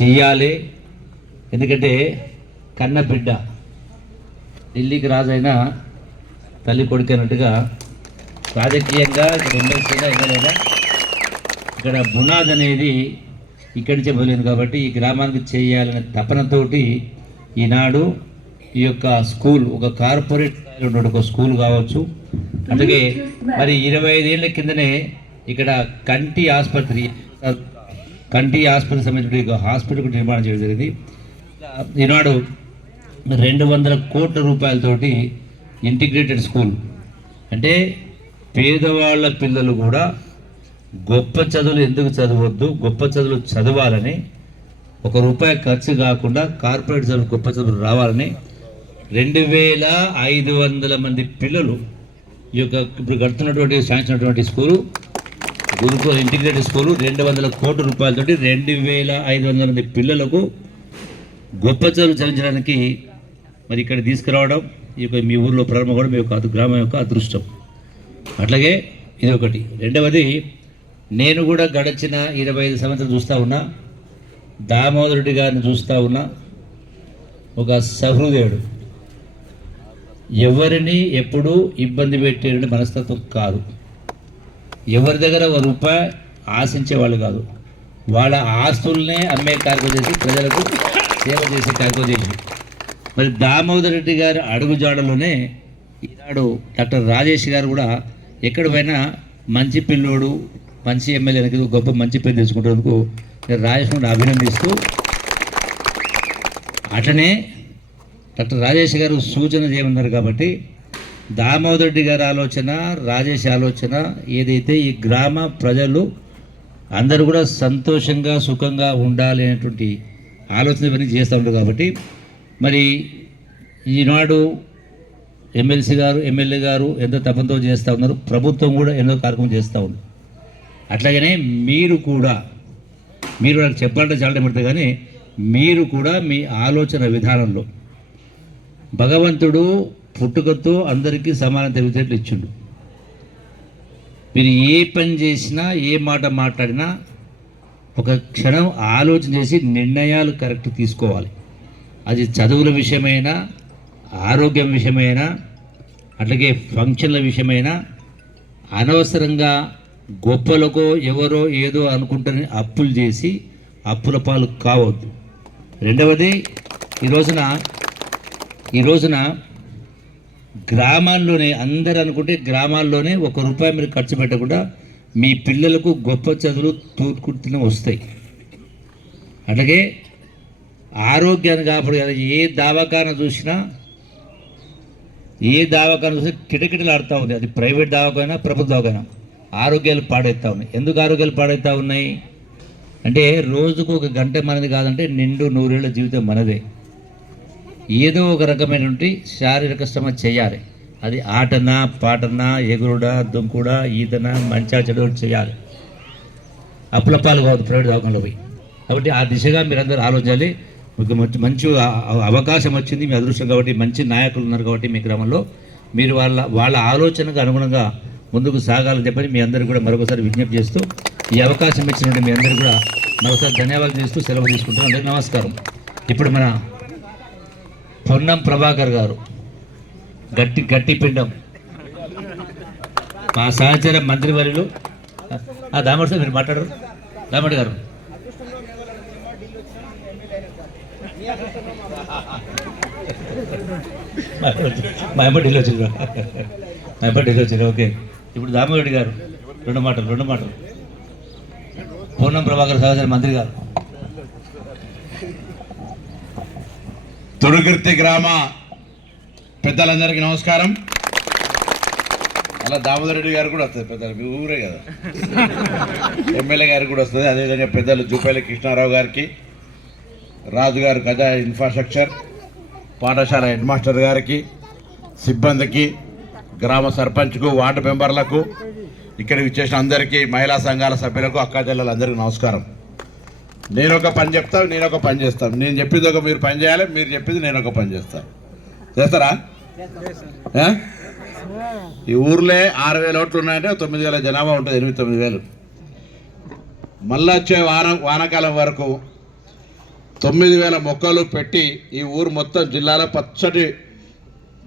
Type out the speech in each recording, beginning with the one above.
చెయ్యాలి. ఎందుకంటే కన్న బిడ్డ ఢిల్లీకి రాజైనా తల్లి కొడుకు అన్నట్టుగా రాజకీయంగా ఇక్కడ ఎమ్మెల్సీగా ఎమ్మెల్యేగా ఇక్కడ బునాద్ అనేది ఇక్కడి నుంచే మొదలైంది. కాబట్టి ఈ గ్రామానికి చేయాలనే తపనతోటి ఈనాడు ఈ యొక్క స్కూల్ ఒక కార్పొరేట్ ఒక స్కూల్ కావచ్చు. అలాగే మరి 25 ఏళ్ల కిందనే ఇక్కడ కంటి ఆసుపత్రి సంబంధించిన హాస్పిటల్ నిర్మాణం చేయడం జరిగింది. ఈనాడు 200 కోట్ల రూపాయలతోటి ఇంటిగ్రేటెడ్ స్కూల్, అంటే పేదవాళ్ళ పిల్లలు కూడా గొప్ప చదువులు ఎందుకు చదవద్దు, గొప్ప చదువులు చదవాలని, ₹1 ఖర్చు కాకుండా కార్పొరేట్ చదువులు గొప్ప చదువులు రావాలని 2500 మంది పిల్లలు ఈ యొక్క ఇప్పుడు కడుతున్నటువంటి సాధించినటువంటి స్కూలు గురుకుల ఇంటిగ్రేటెడ్ స్కూలు 200 కోట్ల రూపాయలతోటి 2500 మంది పిల్లలకు గొప్ప చదువులు చదివించడానికి మరి ఇక్కడ తీసుకురావడం ఈ యొక్క మీ ఊర్లో ప్రారంభం కూడా మీ యొక్క గ్రామం యొక్క అదృష్టం. అట్లాగే ఇది ఒకటి. రెండవది, నేను కూడా గడిచిన 25 సంవత్సరాలు చూస్తూ ఉన్నా, దామోదర్ రెడ్డి గారిని చూస్తూ ఉన్నా. ఒక సహృదయుడు, ఎవరిని ఎప్పుడూ ఇబ్బంది పెట్టే మనస్తత్వం కాదు. ఎవరి దగ్గర ₹1 ఆశించేవాళ్ళు కాదు. వాళ్ళ ఆస్తుల్నే అమ్మే కార్యక్రమం చేసి ప్రజలకు సేవ చేసే కార్యక్రమం చేసి మరి దామోదర్ రెడ్డి గారి అడుగుజాడలోనే ఈనాడు డాక్టర్ రాజేష్ గారు కూడా ఎక్కడ పోయినా మంచి పిల్లోడు, మంచి ఎమ్మెల్యేలకి గొప్ప మంచి పేరు తెచ్చుకుంటేందుకు నేను రాజేష్ నుండి అభినందిస్తూ, అట్లనే డాక్టర్ రాజేష్ గారు సూచన చేయమన్నారు. కాబట్టి దామోదర్ రెడ్డి గారి ఆలోచన, రాజేష్ ఆలోచన ఏదైతే ఈ గ్రామ ప్రజలు అందరూ కూడా సంతోషంగా సుఖంగా ఉండాలి అనేటువంటి ఆలోచన ఇవన్నీ చేస్తూ ఉంటారు. కాబట్టి మరి ఈనాడు ఎమ్మెల్సీ గారు, ఎమ్మెల్యే గారు ఎంతో తపంతో చేస్తూ ఉన్నారు. ప్రభుత్వం కూడా ఎన్నో కార్యక్రమం చేస్తూ ఉంది. అట్లాగనే మీరు నాకు చెప్పాలంటే చాలా పడుతుంది, కానీ మీరు కూడా మీ ఆలోచన విధానంలో భగవంతుడు పుట్టుకతో అందరికీ సమాన తెలివితేటలు ఇచ్చిండు. మీరు ఏ పని చేసినా, ఏ మాట మాట్లాడినా ఒక క్షణం ఆలోచన చేసి నిర్ణయాలు కరెక్ట్ తీసుకోవాలి. అది చదువుల విషయమైనా, ఆరోగ్యం విషయమైనా, అట్లాగే ఫంక్షన్ల విషయమైనా అనవసరంగా గొప్పలకో ఎవరో ఏదో అనుకుంటారని అప్పులు చేసి అప్పుల పాలు కావద్దు. రెండవది, ఈ రోజున గ్రామాల్లోనే అందరూ అనుకుంటే గ్రామాల్లోనే ₹1 మీరు ఖర్చు పెట్టకుండా మీ పిల్లలకు గొప్ప చదువులు తూర్కుర్తిన వస్తాయి. అట్లాగే ఆరోగ్యాన్ని కాపాడు. ఏ దవాఖానా చూసినా కిటకిటలు ఆడుతూ ఉంది. అది ప్రైవేట్ దవాఖానా, ప్రభుత్వ దవాఖానా. ఆరోగ్యాలు పాడవుతూ ఉన్నాయి. ఎందుకు ఆరోగ్యాలు పాడవుతూ ఉన్నాయి అంటే, రోజుకు 1 గంట మనది కాదంటే నిండు 100 ఏళ్ల జీవితం మనదే. ఏదో ఒక రకమైనటువంటి శారీరక శ్రమ చేయాలి. అది ఆటనా, పాటనా, ఎగురుడా, దుంకుడా, ఈతనా, మంచా చెడు చేయాలి. అప్పుల పాలు కావద్దు ప్రైవేట్ దవాఖానలో పోయి. కాబట్టి ఆ దిశగా మీరందరూ ఆలోచించాలి. మీకు మంచి అవకాశం వచ్చింది, మీ అదృష్టం. కాబట్టి మంచి నాయకులు ఉన్నారు. కాబట్టి మీ గ్రామంలో మీరు వాళ్ళ ఆలోచనకు అనుగుణంగా ముందుకు సాగాలని చెప్పని మీ అందరికీ కూడా మరొకసారి విజ్ఞప్తి చేస్తూ, ఈ అవకాశం ఇచ్చినట్టు మీ అందరికీ కూడా మరొకసారి ధన్యవాదాలు చేస్తూ సెలవు తీసుకుంటాం. అందరికీ నమస్కారం. ఇప్పుడు మన పొన్నం ప్రభాకర్ గారు, గట్టి పిండం, మా సహచర మంత్రివర్యులు. దామోదర్ సార్ మీరు మాట్లాడరు. దామోదర్ గారు మా అమ్మ ఢిల్లీ వచ్చింది. ఓకే, ఇప్పుడు దామోదర్ రెడ్డి గారు రెండు మాటలు. పొన్నం ప్రభాకర్ సహచర మంత్రి గారు. తుడుకుర్తి గ్రామ పెద్దలందరికీ నమస్కారం. అలా దామోదర్ రెడ్డి గారు కూడా వస్తుంది, పెద్దలు మీ ఊరే కదా. ఎమ్మెల్యే గారికి కూడా వస్తుంది. అదేవిధంగా పెద్దలు జూపల్లి కృష్ణారావు గారికి, రాజుగారు గజా ఇన్ఫ్రాస్ట్రక్చర్, పాఠశాల హెడ్ మాస్టర్ గారికి, సిబ్బందికి, గ్రామ సర్పంచ్కు, వార్డు మెంబర్లకు, ఇక్కడికి వచ్చేసిన అందరికీ, మహిళా సంఘాల సభ్యులకు, అక్కా చెల్లెలందరికీ నమస్కారం. నేను ఒక పని చెప్తాను, నేను ఒక పని చేస్తాను. నేను చెప్పింది ఒక మీరు పని చేయాలి, మీరు చెప్పింది నేను ఒక పని చేస్తాను. చేస్తారా? ఈ ఊర్లో 6,000 ఓట్లు ఉన్నాయంటే 9,000 జనాభా ఉంటుంది, 8-9,000. మళ్ళీ వచ్చే వానాకాలం వరకు 9,000 మొక్కలు పెట్టి ఈ ఊరు మొత్తం జిల్లాలో పచ్చటి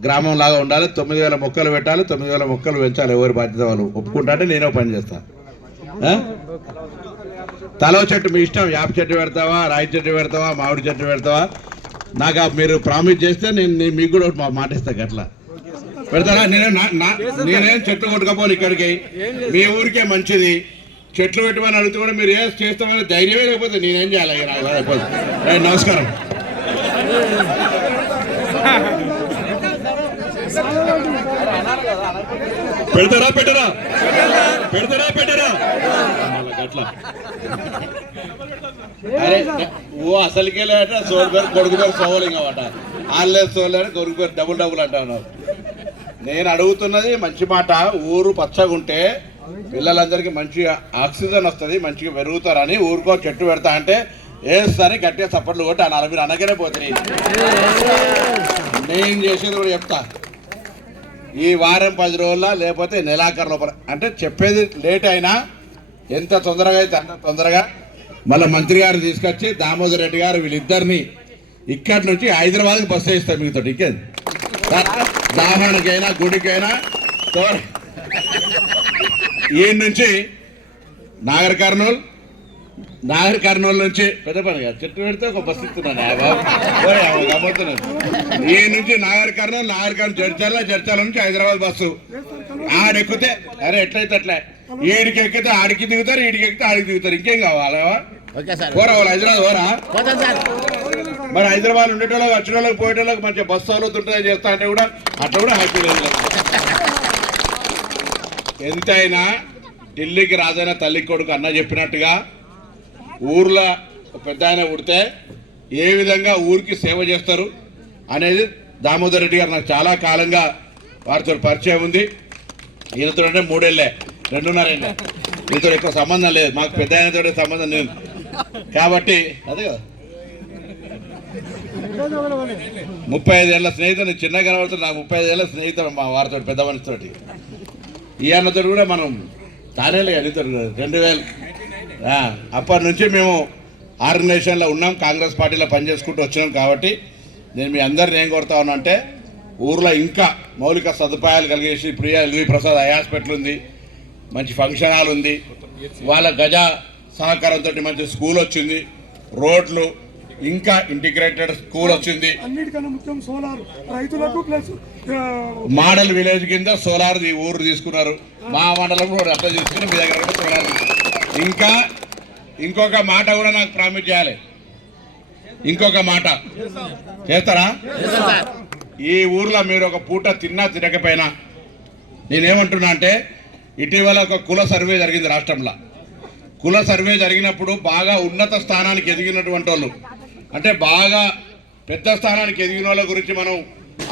గ్రామం లాగా ఉండాలి. 9,000 మొక్కలు పెట్టాలి, 9,000 మొక్కలు పెంచాలి. ఎవరి బాధ్యత వాళ్ళు ఒప్పుకుంటే నేనే పని చేస్తాను. తలో చెట్టు మీ ఇష్టం, యాప చెట్టు పెడతావా, రాయి చెట్టు పెడతావా, మామిడి చెట్టు పెడతావా, నాకు మీరు ప్రామిస్ చేస్తే నేను మీకు కూడా మాట ఇస్తాను. అట్లా పెడతారా? నేనేం చెట్లు కొట్టుకపోను ఇక్కడికి, మీ ఊరికే మంచిది. చెట్లు పెట్టమని అడిగితే కూడా మీరు ఏం చేస్తామని ధైర్యమే లేకపోతే నేనేం చేయాలి? నమస్కారం. పెడతారా పెట్టరా? పెడతారా పెట్టరా? అట్లా అరే ఓ అసలుకే లేట సోల్ పేరు కొడుకు పేరు సోలింగ్ అన్నమాట. ఆన్లే సోలేడు కొడుకు పేరు డబుల్ అంటాను. నేను అడుగుతున్నది మంచి మాట. ఊరు పచ్చగా ఉంటే పిల్లలందరికీ మంచి ఆక్సిజన్ వస్తుంది, మంచిగా పెరుగుతారని ఊరుకో చెట్టు పెడతా అంటే వేస్తారని గట్టిగా చప్పట్లు కొట్టి ఆ 40 అనగానే పోతుంది. నేను చేసేది కూడా చెప్తా. ఈ వారం 10 రోజుల లేకపోతే నెలాఖరు లోపల, అంటే చెప్పేది లేట్ అయినా ఎంత తొందరగా అయితే అంత తొందరగా మళ్ళీ మంత్రి గారు తీసుకొచ్చి దామోదర్ రెడ్డి గారు వీళ్ళిద్దరిని ఇక్కడి నుంచి హైదరాబాద్కి బస్సు వేస్తారు. మీతో ఇంకేది దాహానికైనా గుడికైనా ఈ నుంచి నాగర్ కర్నూలు నుంచి పెద్ద పని కాదు, చెట్టు పెడితే ఒక బస్సు ఇస్తున్నాను గమ్మతున్నాను. ఈ నుంచి నాగర్ కర్నూలు జడ్చాల నుంచి హైదరాబాద్ బస్సు ఆడెక్కితే అరే ఎట్లయితే అట్లే, ఈడికి ఎక్కితే ఆడికి దిగుతారు, ఈడికి ఎక్కితే ఆడికి దిగుతారు. ఇంకేం కావాలి? పోరా వాళ్ళు హైదరాబాద్ పోరా? మరి హైదరాబాద్ ఉండేటోళ్ళకి వచ్చిన వాళ్ళకి పోయేటోళ్ళకి మంచిగా బస్సు సౌలభ్యం ఉంటుంది చేస్తా అంటే కూడా అట్లా కూడా హ్యాపీ లేదు. ఎంతైనా ఢిల్లీకి రాజైన తల్లి కొడుకు అన్న చెప్పినట్టుగా ఊర్లో పెద్ద ఆయన ఉడితే ఏ విధంగా ఊరికి సేవ చేస్తారు అనేది దామోదర్ రెడ్డి గారు నాకు చాలా కాలంగా వారితో పరిచయం ఉంది. ఈయనతో అంటే 3 ఏళ్ళే 2.5 ఏళ్ళే. దీంతో ఎక్కువ సంబంధం లేదు, మాకు పెద్ద ఆయనతో సంబంధం లేదు కాబట్టి అదే కదా 35 ఏళ్ళ స్నేహితుడు. చిన్నగా కనబడుతుంది నాకు 35 ఏళ్ళ స్నేహితుడు మా వారితో పెద్ద మనిషితోటి. ఈ అన్నతో కూడా మనం తానేలే అనితో 2000 అప్పటి నుంచి మేము ఆర్గనైజేషన్లో ఉన్నాం, కాంగ్రెస్ పార్టీలో పనిచేసుకుంటూ వచ్చినాం. కాబట్టి నేను మీ అందరిని ఏం కోరుతా ఉన్నా అంటే ఊర్లో ఇంకా మౌలిక సదుపాయాలు కలిగేసి ప్రియా ఎల్వి ప్రసాద్ ఐ హాస్పిటల్ ఉంది, మంచి ఫంక్షన్ హాల్ ఉంది, వాళ్ళ గజ సహకారంతో మంచి స్కూల్ వచ్చింది, రోడ్లు, ఇంకా ఇంటిగ్రేటెడ్ స్కూల్ వచ్చింది. అన్నిటికన్నా ముఖ్యం సోలార్ రైతులకు ప్లస్ మోడల్ విలేజ్ కింద సోలార్ ఊరు తీసుకున్నారు. మా మండలం కూడా అట్లా తీసుకుని మీ దగ్గర కూడా సోలార్. ఇంకా ఇంకొక మాట కూడా నాకు ప్రామిస్ చేయాలి. ఇంకొక మాట చేస్తారా? ఈ ఊర్లో మీరు ఒక పూట తిన్నా తినకపోయినా నేనేమంటున్నా అంటే ఇటీవల ఒక కుల సర్వే జరిగింది రాష్ట్రంలో. కుల సర్వే జరిగినప్పుడు బాగా ఉన్నత స్థానానికి ఎదిగినటువంటి వాళ్ళు, అంటే బాగా పెద్ద స్థానానికి ఎదిగిన వాళ్ళ గురించి మనం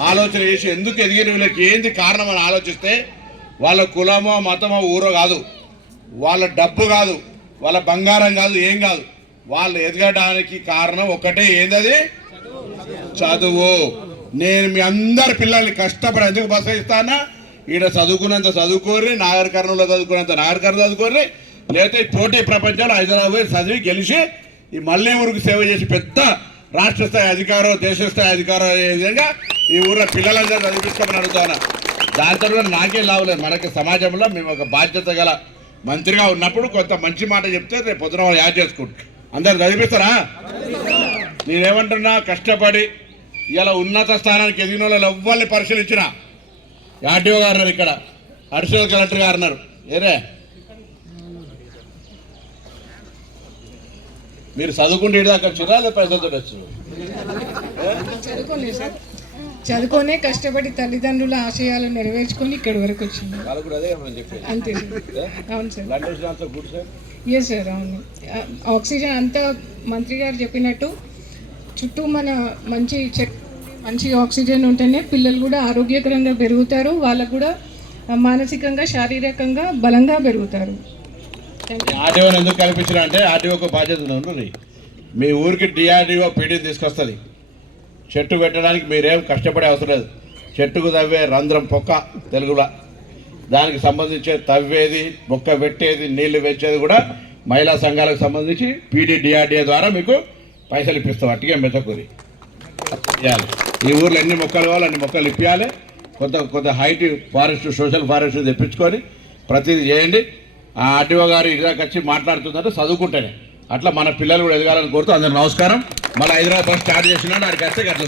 ఆలోచన చేసి ఎందుకు ఎదిగిన వీళ్ళకి ఏంది కారణం అని ఆలోచిస్తే వాళ్ళ కులమో మతమో ఊరో కాదు, వాళ్ళ డబ్బు కాదు, వాళ్ళ బంగారం కాదు, ఏం కాదు, వాళ్ళు ఎదగడానికి కారణం ఒకటే, ఏందది? చదువు. నేను మీ అందరి పిల్లల్ని కష్టపడి ఎందుకు బస్సు ఇస్తానా, ఈడ చదువుకున్నంత చదువుకోర్రి, నాగర్ కర్నూలులో చదువుకున్నంత నాగర్ కర్నూలు చదువుకోర్రి, లేకపోతే పోటీ ప్రపంచంలో హైదరాబాద్ చదివి గెలిచి ఈ మళ్ళీ ఊరికి సేవ చేసి పెద్ద రాష్ట్ర స్థాయి అధికారం, దేశ స్థాయి అధికారం అయ్యే విధంగా ఈ ఊళ్ళో పిల్లలందరూ చదివిస్తామని అడుగుతాను. దాంతో కూడా నాకేం లాభలేదు. మనకి సమాజంలో మేము ఒక బాధ్యత గల మంత్రిగా ఉన్నప్పుడు కొంత మంచి మాట చెప్తే రేపు పొద్దున వాళ్ళు యాడ్ చేసుకుంటారు. అందరు చదివిస్తారా? నేనేమంటున్నా, కష్టపడి ఇలా ఉన్నత స్థానానికి ఎదిగిన వాళ్ళు ఎవ్వరిని పరిశీలించిన ఆర్టీఓ గారు అన్నారు, ఇక్కడ అడిషనల్ కలెక్టర్ గారు అన్నారు, ఏరే మీరు చదువుకుంటే దాకా వచ్చిరా లేదా పైసలతో వచ్చారు? చదువుకొనే కష్టపడి తల్లిదండ్రుల ఆశయాలను నెరవేర్చుకొని ఇక్కడి వరకు వచ్చింది. అంతే అవును సార్. ఎస్ సార్, అవును. ఆక్సిజన్ అంతా మంత్రి గారు చెప్పినట్టు చుట్టూ మన మంచి ఆక్సిజన్ ఉంటేనే పిల్లలు కూడా ఆరోగ్యకరంగా పెరుగుతారు, వాళ్ళకు కూడా మానసికంగా శారీరకంగా బలంగా పెరుగుతారు. ఆర్టీఓని ఎందుకు కల్పించిన అంటే ఆర్టీఓకి బాధ్యత ఉంటుంది. మీ ఊరికి డిఆర్డీఓ పీడీని తీసుకొస్తుంది. చెట్టు పెట్టడానికి మీరేం కష్టపడే అవసరం లేదు. చెట్టుకు తవ్వే రంధ్రం పొక్క తెలుగులో, దానికి సంబంధించి తవ్వేది, మొక్క పెట్టేది, నీళ్లు పెంచేది కూడా మహిళా సంఘాలకు సంబంధించి పీడీ డిఆర్డీఏ ద్వారా మీకు పైసలు ఇప్పిస్తాం, అట్టిగా మెచ్చకూరి ఇవ్వాలి. ఈ ఊర్లో ఎన్ని మొక్కలు కావాలో అన్ని మొక్కలు ఇప్పించాలి. కొంత హైట్ ఫారెస్ట్, సోషల్ ఫారెస్ట్ తెప్పించుకొని ప్రతిదీ చేయండి. ఆ ఆర్టీఓ గారు ఇదాకా వచ్చి మాట్లాడుతుందంటే చదువుకుంటేనే అట్లా మన పిల్లలు కూడా ఎదగాలని కోరుతూ అందరూ నమస్కారం. మళ్ళీ హైదరాబాద్ స్టార్ట్ చేసినాడు ఆడికి వస్తే అట్లా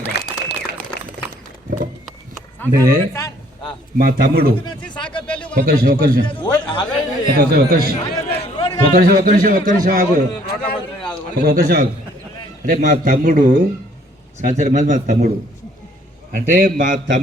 అంటే మా తమ్ముడు ఒక నిమిషం ఆగు. అంటే మా తమ్ముడు సంవత్సరం మంది మా తమ్ముడు అంటే మా తమ్ముడు